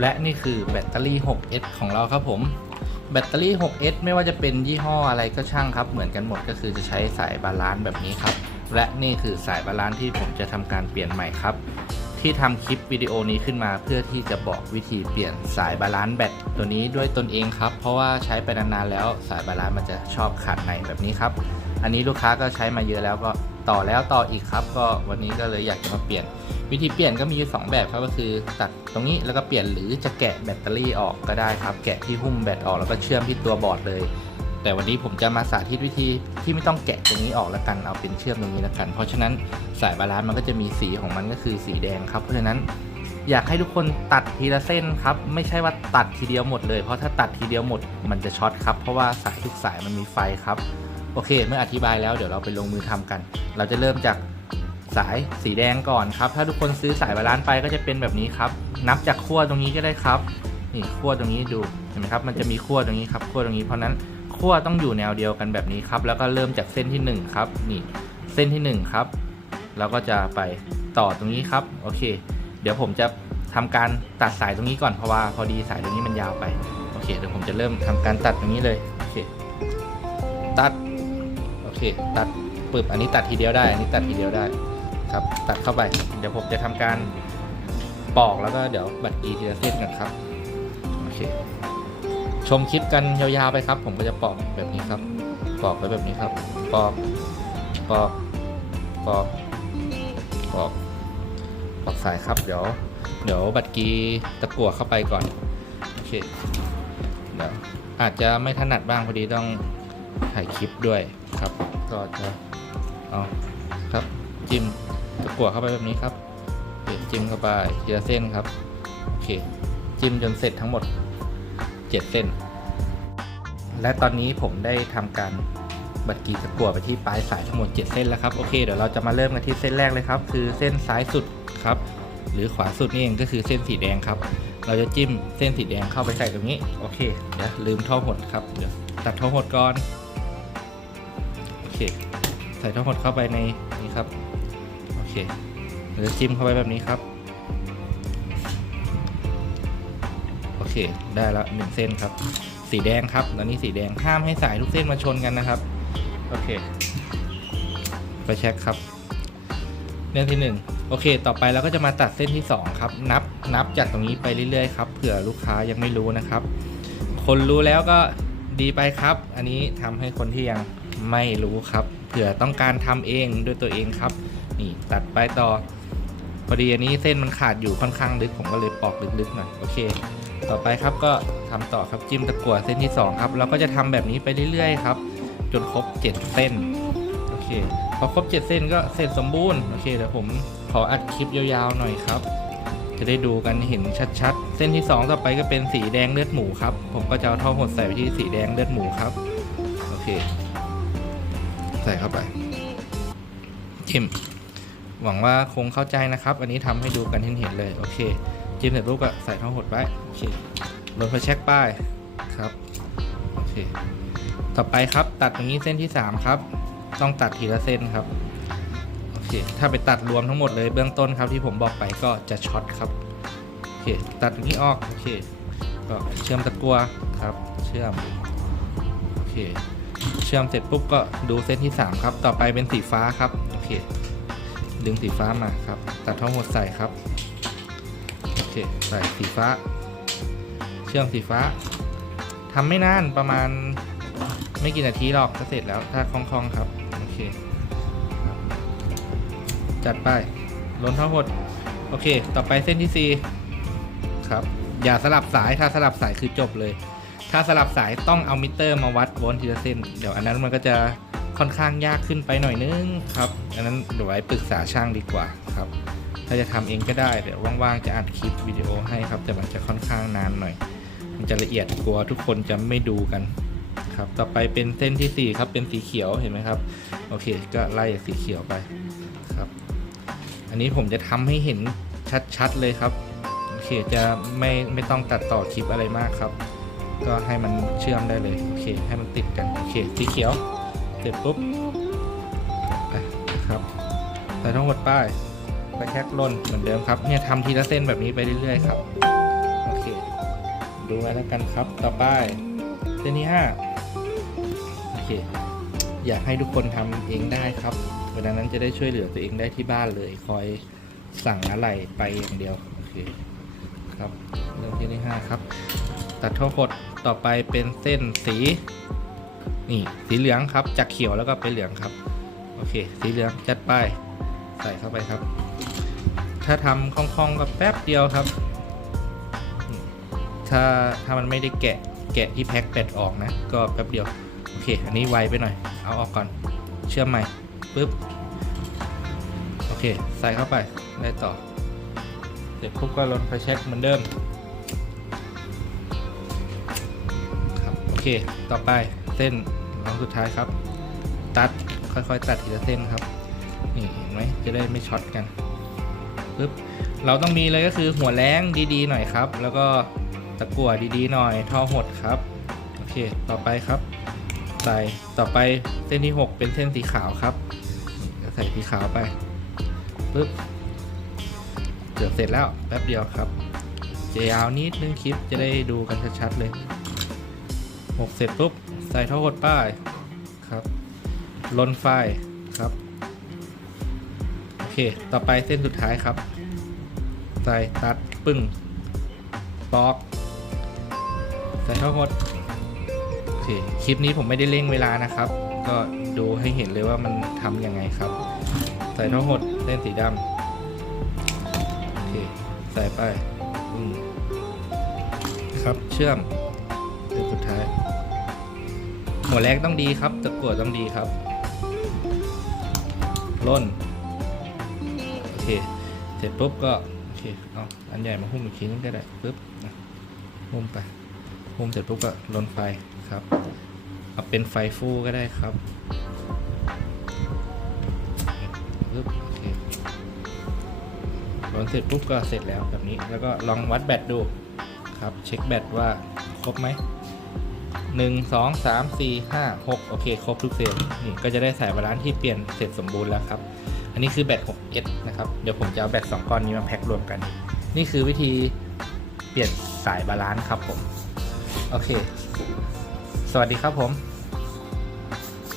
และนี่คือแบตเตอรี่ 6S ของเราครับผม แบตเตอรี่ 6S ไม่ว่าจะเป็นยี่ห้ออะไรก็ช่างครับ เหมือนกันหมดก็คือจะใช้สายบาลานซ์แบบนี้ครับ และนี่คือสายบาลานซ์ที่ผมจะทำการเปลี่ยนใหม่ครับ ที่ทำคลิปวิดีโอนี้ขึ้นมา เพื่อที่จะบอกวิธีเปลี่ยนสายบาลานซ์แบตตัวนี้ด้วยตนเองครับ เพราะว่าใช้ไปนานๆแล้วสายบาลานซ์มันจะชอบขาดในแบบนี้ครับ อันนี้ลูกค้าก็ใช้มาเยอะแล้วก็ ต่อแล้วต่ออีกครับ ก็วันนี้ก็เลยอยากจะมาเปลี่ยน วิธีเปลี่ยนก็มีอยู่สองแบบครับก็คือตัดตรงนี้แล้วก็เปลี่ยนหรือจะแกะแบตเตอรี่ออกก็ได้ครับ แกะที่หุ้มแบตออกแล้วก็เชื่อมที่ตัวบอร์ดเลย แต่วันนี้ผมจะมาสาธิตวิธีที่ไม่ต้องแกะตรงนี้ออกแล้วกันเอาเป็นเชื่อมตรงนี้แล้วกัน เพราะฉะนั้นสายบาลานซ์มันก็จะมีสีของมันก็คือสีแดงครับเพราะฉะนั้นอยากให้ทุกคนตัดทีละเส้นครับ ไม่ใช่ว่าตัดทีเดียวหมดเลย เพราะถ้าตัดทีเดียวหมดมันจะช็อตครับ เพราะว่าสายทุกสายมันมีไฟครับ โอเค เมื่ออธิบายแล้วเดี๋ยวเราไปลงมือทำกัน เราจะเริ่มจากสายสีแดงก่อนครับ ถ้าทุกคนซื้อสายบาลานซ์ไปก็จะเป็นแบบนี้ครับ นับจากขั้วตรงนี้ก็ได้ครับ นี่ขั้วตรงนี้ดู เห็นไหมครับ มันจะมีขั้วตรงนี้ครับขั้วตรงนี้ เพราะนั้นขั้วต้องอยู่แนวเดียวกันแบบนี้ครับ แล้วก็เริ่มจากเส้นที่หนึ่งครับ นี่ เส้นที่หนึ่งครับ เราก็จะไปต่อตรงนี้ครับ โอเค เดี๋ยวผมจะทำการตัดสายตรงนี้ก่อน เพราะว่าพอดีสายตรงนี้มันยาวไป โอเค เดี๋ยวผมจะเริ่มทำการตัดตรงนี้เลย โอเค ตัด เคตัดปึบอันนี้ตัดทีเดียวได้ อันนี้ตัดทีเดียวได้ครับ ตัดเข้าไป เดี๋ยวผมจะทำการปอกแล้วก็เดี๋ยวบัดกีทีละเส้นกันครับโอเคชมคลิปกันยาวๆไปครับ ผมก็จะปอกแบบนี้ครับ ปอกไปแบบนี้ครับ ปอกปอกปอกปอกปอกสายครับ เดี๋ยว เดี๋ยวบัดกีตะกั่วเข้าไปก่อนโอเคเดี๋ยวอาจจะไม่ถนัดบ้างพอดีต้องถ่ายคลิปด้วย ก็จะเอาครับจิ้มตะกั่วเข้าไปแบบนี้ครับโอเคจิ้มเข้าไปทีละเส้นครับโอเคจิ้มจนเสร็จทั้งหมด 7 เส้น และตอนนี้ผมได้ทำการบัดกีตะกั่วไปที่ปลายสายทั้งหมด 7 เส้นแล้วครับโอเคเดี๋ยวเราจะมาเริ่มกันที่เส้นแรกเลยครับ คือเส้นซ้ายสุดครับ หรือขวาสุดนี่เองก็คือเส้นสีแดงครับ เราจะจิ้มเส้นสีแดงเข้าไปใส่ตรงนี้โอเคเดี๋ยวลืมท่อหดครับเดี๋ยวตัดท่อหดก่อน เคใส่ท่อหมดเข้าไปในนี้ครับโอเคเราจะจิ้มเข้าไปแบบนี้ครับโอเคได้แล้วหนึ่งเส้นครับ สีแดงครับตอนนี้สีแดงห้ามให้สายทุกเส้นมาชนกันนะครับโอเคไปเช็คครับเส้นที่ 1 โอเค ต่อไปเราก็จะมาตัดเส้นที่ 2 ครับ นับนับจากตรงนี้ไปเรื่อยๆครับเผื่อลูกค้ายังไม่รู้นะครับ คนรู้แล้วก็ดีไปครับ อันนี้ทำให้คนที่ยัง ไม่รู้ครับ เผื่อต้องการทำเองด้วยตัวเองครับ นี่ตัดไปต่อพอดีอันนี้เส้นมันขาดอยู่ค่อนข้างลึกผมก็เลยปอกลึกๆหน่อยโอเค ต่อไปครับก็ทำต่อครับจิ้มตะกั่วเส้นที่ 2 ครับเราก็จะทำแบบนี้ไปเรื่อยๆครับ จนครบ 7 เส้นโอเคพอครบ 7 เส้นก็เสร็จสมบูรณ์โอเคเดี๋ยวผมขออัดคลิปยาวๆหน่อยครับจะได้ดูกันเห็นชัดๆ เส้นที่ 2 ต่อไปก็เป็นสีแดงเลือดหมูครับ ผมก็จะเอาท่อหดใส่ไปที่สีแดงเลือดหมูครับ โอเค ใส่เข้าไป จิ้ม หวังว่าคงเข้าใจนะครับ อันนี้ทำให้ดูกันเห็นๆเลย โอเค จิ้มเสร็จปุ๊บก็ใส่ท่อหดไว้ โอเคลงไปเช็คป้ายครับ โอเค ต่อไปครับตัดตรงนี้เส้นที่ 3 ครับ ต้องตัดทีละเส้นครับ โอเค ถ้าไปตัดรวมทั้งหมดเลยเบื้องต้นครับที่ผมบอกไปก็จะช็อตครับ โอเค ตัดตรงนี้ออก โอเค ก็เชื่อมตะกัวครับ เชื่อม โอเค ชื่อมเสร็จปุ๊บก็ดูเส้นที่ 3 ครับ ต่อไปเป็นสีฟ้าครับ โอเค ดึงสีฟ้ามาครับ ตัดทั้งหมดใส่ครับ โอเค ใส่สีฟ้า เชื่อมสีฟ้าทำไม่นานประมาณไม่กี่นาทีหรอกก็เสร็จแล้วถ้าคล่องๆครับ โอเคครับจัดไป ล้นทั้งหมด โอเค ต่อไปเส้นที่ 4 ครับ อย่าสลับสาย ถ้าสลับสายคือจบเลย ถ้าสลับสายต้องเอามิเตอร์มาวัดโวลต์ทีละเส้น เดี๋ยวอันนั้นมันก็จะค่อนข้างยากขึ้นไปหน่อยนึงครับ อันนั้นเดี๋ยวไว้ปรึกษาช่างดีกว่าครับ ถ้าจะทำเองก็ได้ เดี๋ยวว่างๆจะอัดคลิปวิดีโอให้ครับ แต่มันจะค่อนข้างนานหน่อย มันจะละเอียดกลัวทุกคนจะไม่ดูกันครับ ต่อไปเป็นเส้นทีสี่4 ครับ เป็นสีเขียวเห็นไหมครับ โอเค ก็ไล่จากสีเขียวไปครับ อันนี้ผมจะทำให้เห็นชัดๆเลยครับ โอเค จะไม่ไม่ต้องตัดต่อคลิปอะไรมากครับ ก็ให้มันเชื่อมได้เลยโอเค ให้มันติดกันโอเคสีเขียวเสร็จปุ๊บไปครับใส่ทั้งหมดป้ายไปแคกล่นเหมือนเดิมครับเนี่ยทำทีละเส้นแบบนี้ไปเรื่อยๆครับโอเค ดูไว้แล้วกันครับต่อไปเส้นที่ห้าโอเคอยากให้ทุกคนทำเองได้ครับเวลานั้นจะได้ช่วยเหลือตัวเองได้ที่บ้านเลย คอยสั่งอะไรไปอย่างเดียวโอเค ครับเรื่องที่ที่ห้าครับ ตัดท่อหดต่อไปเป็นเส้นสีนี่สีเหลืองครับจากเขียวแล้วก็เป็นเหลืองครับ โอเค สีเหลืองจัดไปใส่เข้าไปครับ ถ้าทำคล่องๆก็แป๊บเดียวครับ ถ้าถ้ามันไม่ได้แกะแกะที่แพ็คเป็ดออกนะ ก็แป๊บเดียว โอเค อันนี้ไวไปหน่อย เอาออกก่อน เชื่อมใหม่ปึ๊บ โอเค ใส่เข้าไป ได้ต่อ เสร็จปุ๊บก็ลนไฟแช็กเหมือนเดิมครับโอเค ต่อไปเส้นรองสุดท้ายครับ ตัดค่อยๆ ตัดทีละเส้นครับนี่เห็นไหมจะได้ไม่ช็อตกันปึ๊บเราต้องมีเลยก็คือหัวแรงดีๆหน่อยครับ แล้วก็ตะกั่วดีๆหน่อยท่อหดครับโอเค ต่อไปครับใส่ต่อไปเส้นที่ 6 เป็นเส้นสีขาวครับ ใส่สีขาวไปปึ๊บ กือบเสร็จแล้วแป๊บเดียวครับจะยาวนิดนึงคลิปจะได้ดูกันชัดๆเลยหกเสร็จปุ๊บ ใส่ท่อหดป้ายครับลนไฟครับ โอเค ต่อไปเส้นสุดท้ายครับ ใส่ตัดปึ้งปอก ใส่ท่อหดโอเคคลิปนี้ผมไม่ได้เร่งเวลานะครับ ก็ดูให้เห็นเลยว่ามันทำยังไงครับ ใส่ท่อหดเส้นสีดำ เค ใส่ไปอืมครับ เชื่อมเส้นสุดท้าย หัวแรกต้องดีครับตะกั่วต้องดีครับล่น โอเค เสร็จปุ๊บก็ โอเค เอาอันใหญ่มาหุ้มอีกทีนึงก็ได้ปุ๊บนะหุ้มไป หุ้มเสร็จปุ๊บก็ลนไฟครับ เอาเป็นไฟฟูก็ได้ครับปึ๊บ นเสร็จปุ๊บก็เสร็จแล้วแบบนี้ แล้วก็ลองวัดแบตดูครับ เช็คแบตว่าครบไหมหนึ่งสองสามสี่ห้าหกโอเค ครบทุกเซลล์นี่ก็จะได้สายบาลานซ์ที่เปลี่ยนเสร็จสมบูรณ์แล้วครับ อันนี้คือแบต 6S นะครับ เดี๋ยวผมจะเอาแบต 2 ก้อนนี้มาแพ็ครวมกัน นี่คือวิธีเปลี่ยนสายบาลานซ์ครับผม โอเค สวัสดีครับผม